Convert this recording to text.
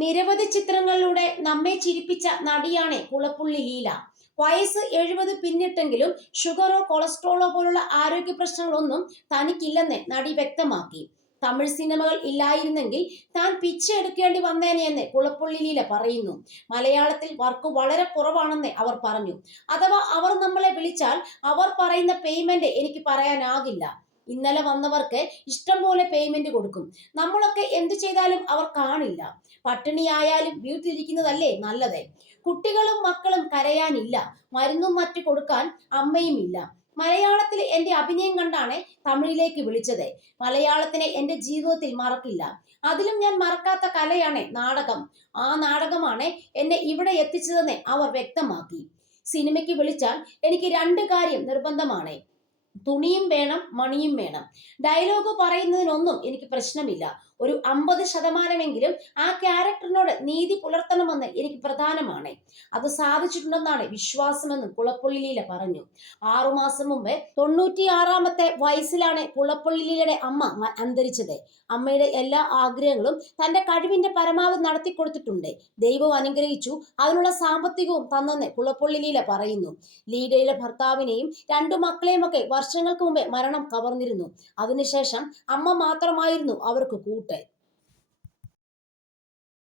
നിരവധി ചിത്രങ്ങളിലൂടെ നമ്മെ ചിരിപ്പിച്ച നടിയാണ് കുളപ്പുള്ളി ലീല. വയസ്സ് 70 പിന്നിട്ടെങ്കിലും ഷുഗറോ കൊളസ്ട്രോളോ പോലുള്ള ആരോഗ്യ പ്രശ്നങ്ങളൊന്നും തനിക്കില്ലെന്ന് നടി വ്യക്തമാക്കി. തമിഴ് സിനിമകൾ ഇല്ലായിരുന്നെങ്കിൽ താൻ പിച്ചെടുക്കേണ്ടി വന്നേനെയെന്ന് കുളപ്പുള്ളി ലീല പറയുന്നു. മലയാളത്തിൽ വർക്ക് വളരെ കുറവാണെന്ന് അവർ പറഞ്ഞു. അഥവാ അവർ നമ്മളെ വിളിച്ചാൽ അവർ പറയുന്ന പേയ്മെന്റ് എനിക്ക് പറയാനാകില്ല. ഇന്നലെ വന്നവർക്ക് ഇഷ്ടം പോലെ പേയ്മെന്റ് കൊടുക്കും. നമ്മളൊക്കെ എന്തു ചെയ്താലും അവർ കാണില്ല. പട്ടിണിയായാലും വീട്ടിലിരിക്കുന്നതല്ലേ നല്ലത്. കുട്ടികളും മക്കളും കരയാനില്ല, മരുന്നും മറ്റു കൊടുക്കാൻ അമ്മയും ഇല്ല. മലയാളത്തിൽ എന്റെ അഭിനയം കണ്ടാണ് തമിഴിലേക്ക് വിളിച്ചത്. മലയാളത്തിനെ എന്റെ ജീവിതത്തിൽ മറക്കില്ല. അതിലും ഞാൻ മറക്കാത്ത കലയാണ് നാടകം. ആ നാടകമാണ് എന്നെ ഇവിടെ എത്തിച്ചതെന്ന് അവർ വ്യക്തമാക്കി. സിനിമയ്ക്ക് വിളിച്ചാൽ എനിക്ക് രണ്ട് കാര്യം നിർബന്ധമാണ്. തുണിയും വേണം, മണിയും വേണം. ഡയലോഗ് പറയുന്നതിനൊന്നും എനിക്ക് പ്രശ്നമില്ല. ഒരു 50% ആ ക്യാരക്ടറിനോട് നീതി പുലർത്തണമെന്ന് എനിക്ക് പ്രധാനമാണ്. അത് സാധിച്ചിട്ടുണ്ടെന്നാണ് വിശ്വാസമെന്നും കുളപ്പുള്ളി ലീല പറഞ്ഞു. 6 മാസം മുമ്പ് 96-ാമത്തെ വയസ്സിലാണ് കുളപ്പുള്ളി ലീലയുടെ അമ്മ അന്തരിച്ചത്. അമ്മയുടെ എല്ലാ ആഗ്രഹങ്ങളും തന്റെ കഴിവിന്റെ പരമാവധി നടത്തി കൊടുത്തിട്ടുണ്ട്. ദൈവം അനുഗ്രഹിച്ചു, അതിനുള്ള സാമ്പത്തികവും തന്നെന്ന് കുളപ്പുള്ളി ലീല പറയുന്നു. ലീലയുടെ ഭർത്താവിനെയും 2 മക്കളെയുമൊക്കെ വർഷങ്ങൾക്ക് മുമ്പേ മരണം കവർന്നിരുന്നു. അതിനുശേഷം അമ്മ മാത്രമായിരുന്നു അവർക്ക് കൂട്ട്.